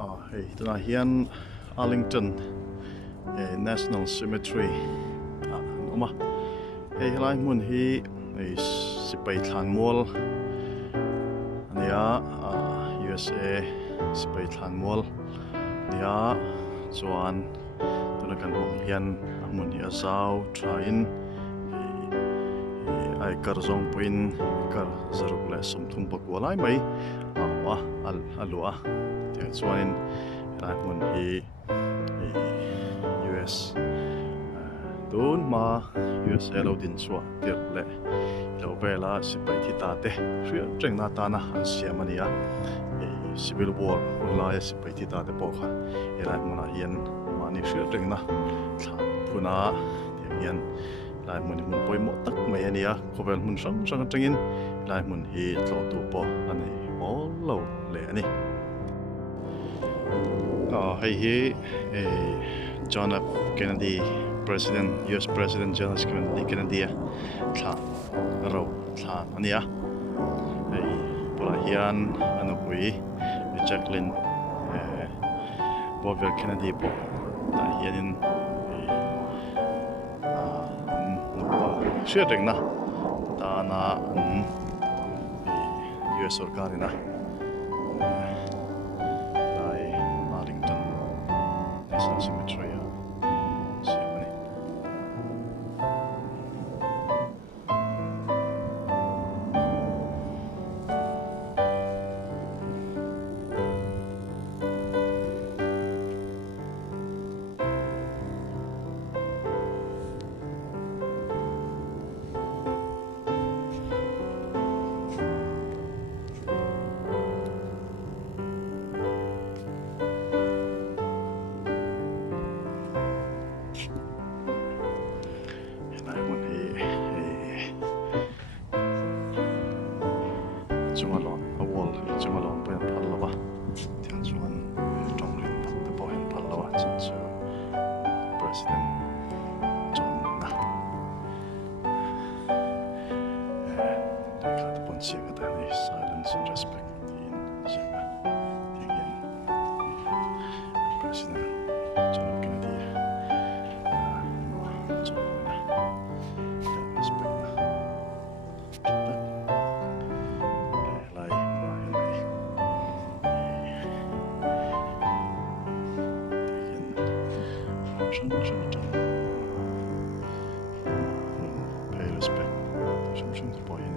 Hei, tuna hian Arlington National Cemetery oma hei helai mun hi sipai thlan mual ania USA sipai thlan mual nia chuan tuna kan hmuh hian mun hi azau thain ai kar zong puin kar zaruk le somthum pakua lai mai alua tiang chuanin helai mun hi US tun ma USA lo din chua tir le lo vela sipai thi ta te hria treng na ta na an siam ania civil war la sipai thi ta te pokha helai mun hian mani hria treng na phuna tiang hian lai mun poimo tak mai ania khovel mun sang tengin lai mun hi tlo tu po ani all lo le ani hei hi John F. Kennedy President US President John F. Kennedy thla ania hei pula hian anu hui Jacqueline Bovell Kennedy po ta hianin hria treng na ta na US sarkarina lai Arlington National Cemetery siamani Chumalon a wall chumalon po yan palawa tiang chuan Donglin te po yan palawa chin chu President John na ka te pon siang ta ni silence and respect in siang tiang yan President John F. Kennedy John na respect na pay respect some the boy in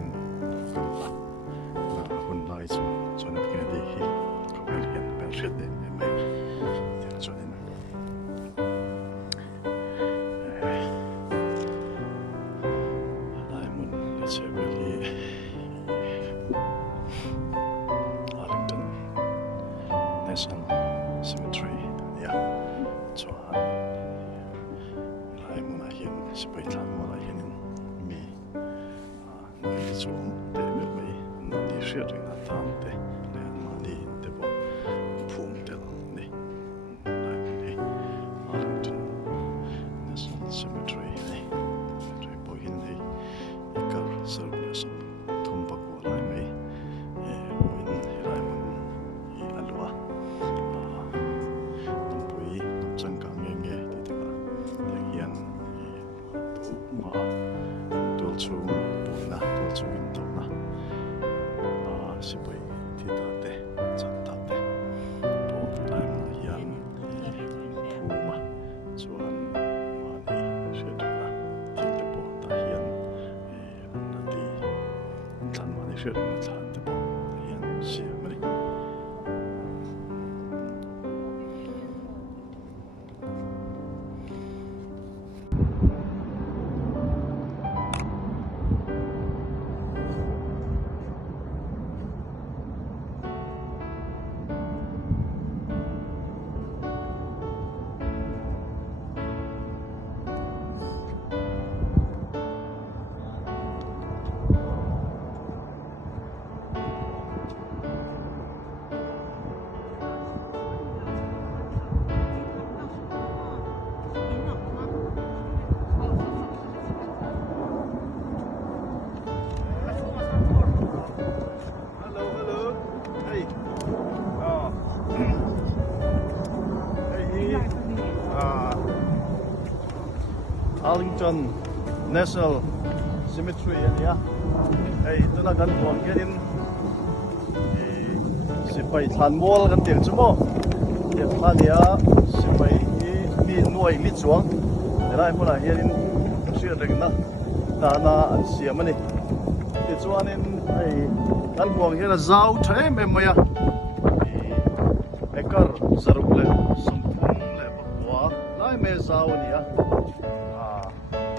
hun lai chuan Kennedy hi khovel hian bel hriat de mai tiang chuanin lai mun le chewel hi Arlington National Cemetery chuan lai mun hian sipai thlan mual hianin mi noi chung te me mai nani hria reng na tam te le mani te bo phum tel ni lai mun hi Arlington National Cemetery ni cemetery po hin hi ikar circulation thum pakua lai mai poin lai mun hi alwa pui changka nge ti te hian ma dul chung puina dul chung in to na sipai thi ta te chan ta te po lai mun hian phuma chuan mani hria na thil te po ta hian na ti thlan mani hria na thlan te po hian siamani Arlington National Cemetery ania ei tuna kan buang hianin sipai thlan mol kan tir chumo ya ania sipai mi nuai li chuang era hmuna hianin sia regna dana an siamani ti chuanin ei kan buang hian zau thai me maya ekar zaruk le samphum le bakwa lai me zau nia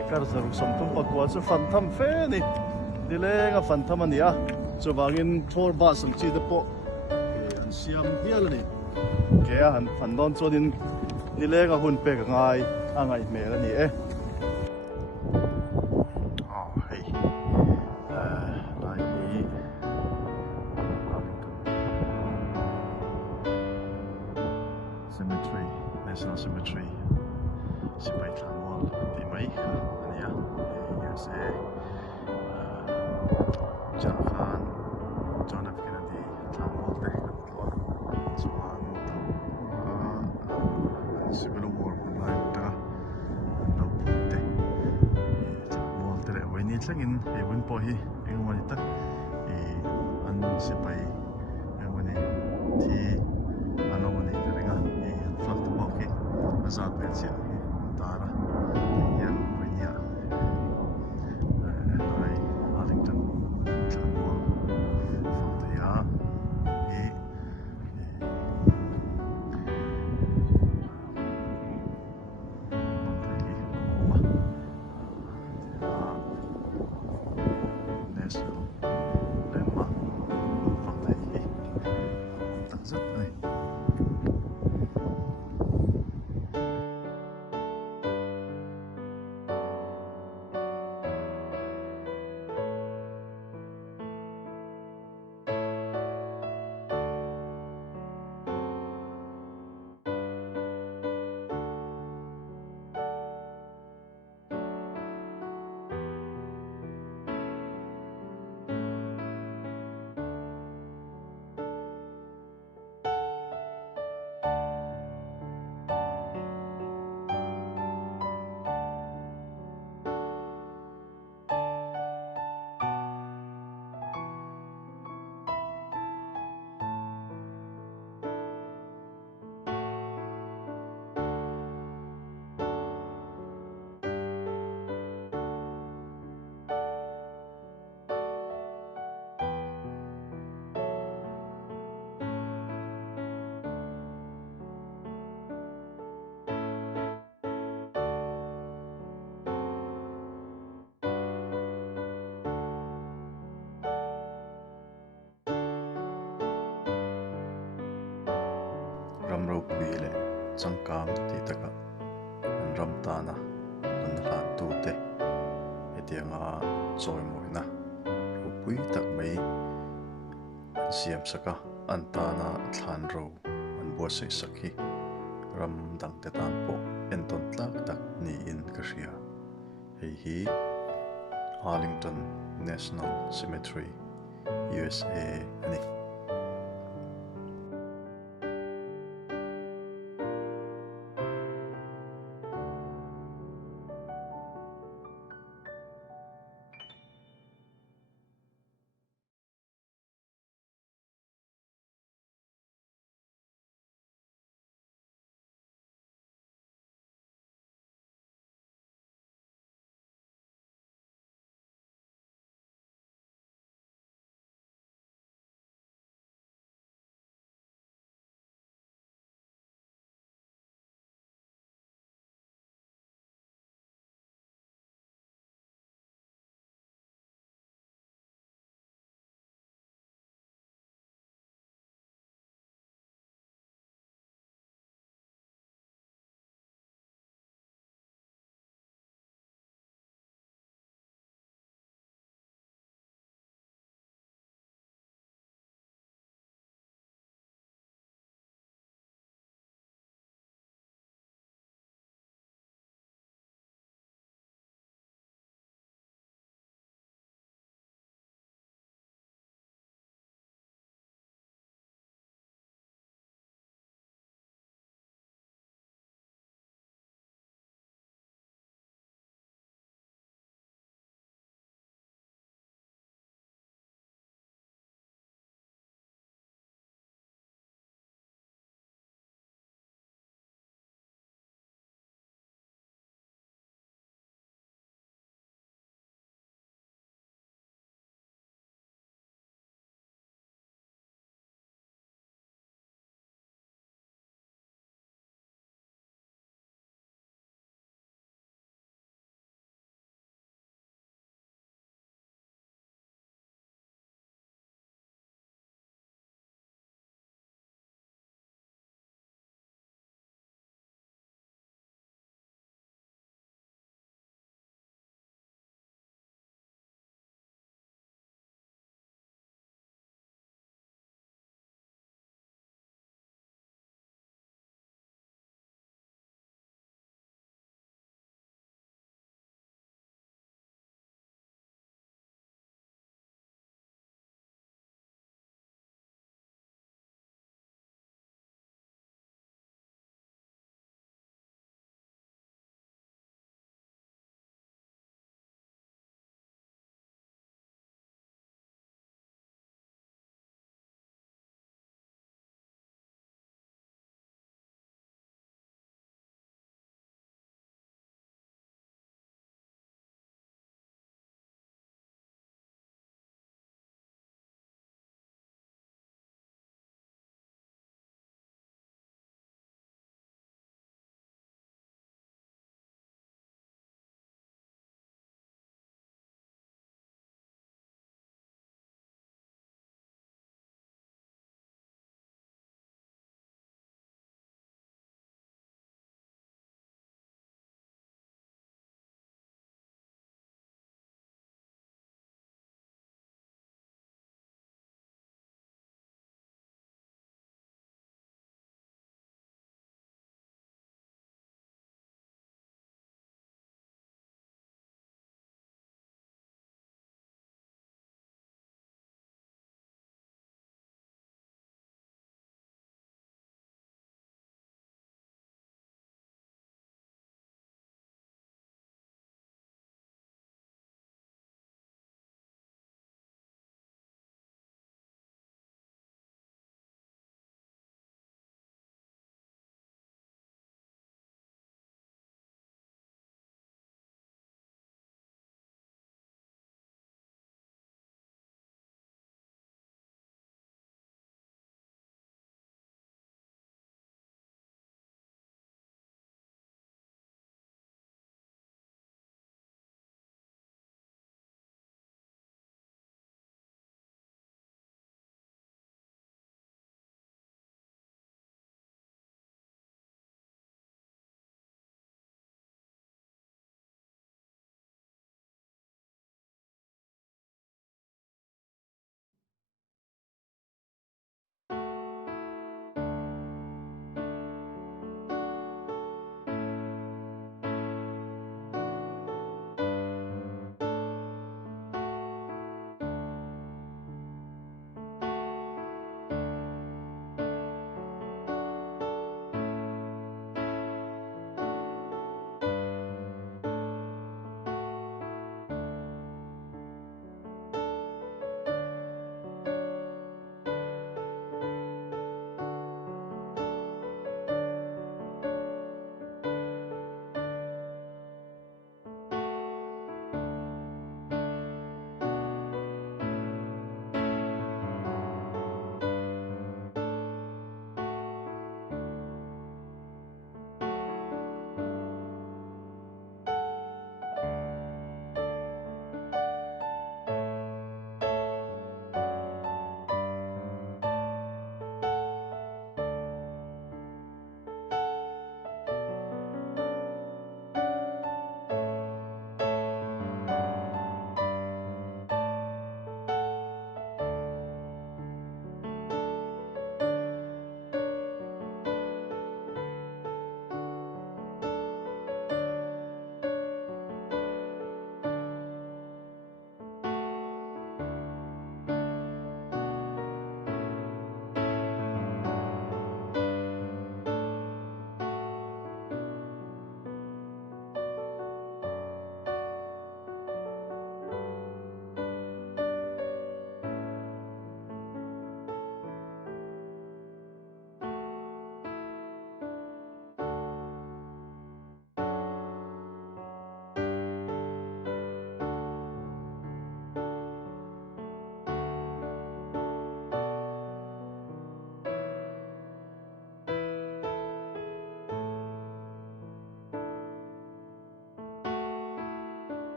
ekar zaruk samphum bakwa chu fan tham fe ni dilenga fan tham ania chuwangin thor ba sam chi de po an siam hial ni ke han fan don chuanin dilenga hun pe ka ngai angai me la ni hei lai ni Cemetery, National Cemetery, sipai thlan mol ti mai ania USA John F Kennedy thlan mol te chuan Civil War lai ta no te thlan mol te le wei ni thlengin e win po hi engmani tak an sipai engmani thi anongani ringa flak tu bok hi azat pe chen tara yan punya ai Arlington Tlanmol fakta hi National Landmark fakta hi tak zat ai ramro pui le changkang ti taka an ram ta na an hlan tu te etianga choi moina ro pui tak mai an siam saka an ta na thlan ro an bo sei sakhi ram dang te tan po en ton tlak tak ni in ka ria hei hi Arlington National Cemetery USA ani